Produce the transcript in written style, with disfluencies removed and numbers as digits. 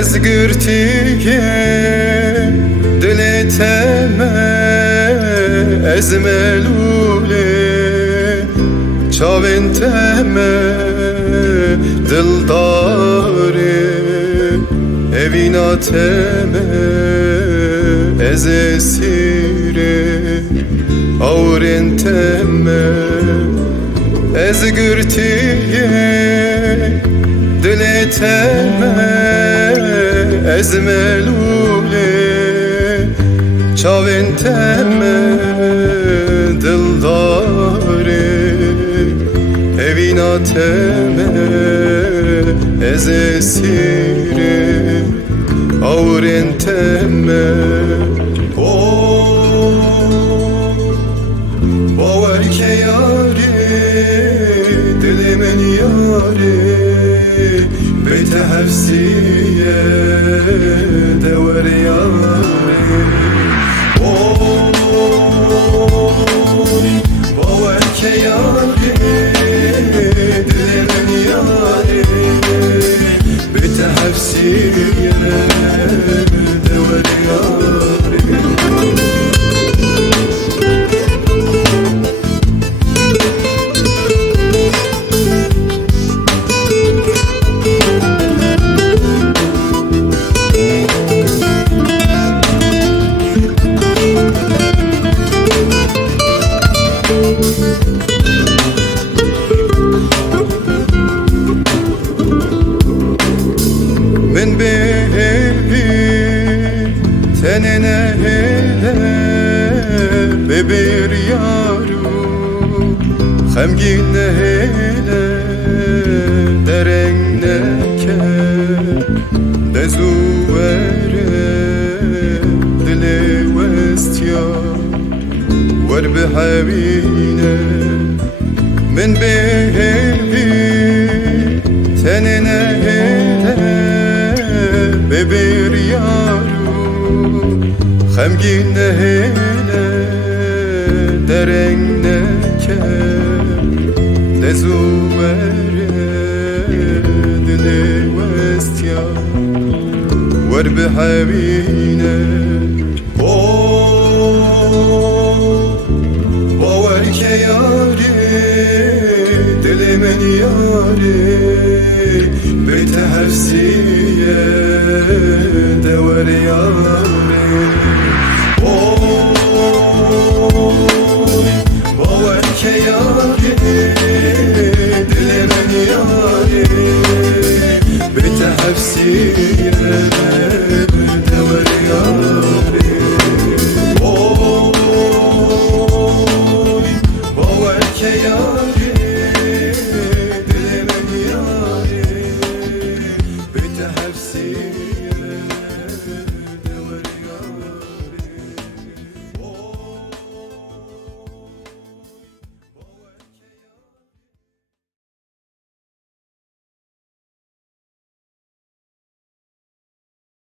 Ez girtiye dileteme ez melule çaventeme dildare evinateme ez esire aurenteme ez girtiye dileteme ez melule çaventeme dildare evinateme ez esire aurenteme باور که یاری دلمن یاری بیت حفظیه دور یاری باور که یاری دلمن یاری بیت حفظیه دور یاری من bebi tenene hele bebir yaru Xemgin hele dereng neke dezuvere dile westya wer behevine من bebi tenene hele bebir yaru Xemgin hele dereng neke dezuvere dile westya wer behevine باور که یاری دلمن یاری بیت حفظیه دور یاری باور که یاری دلمن یاری بیت حفظیه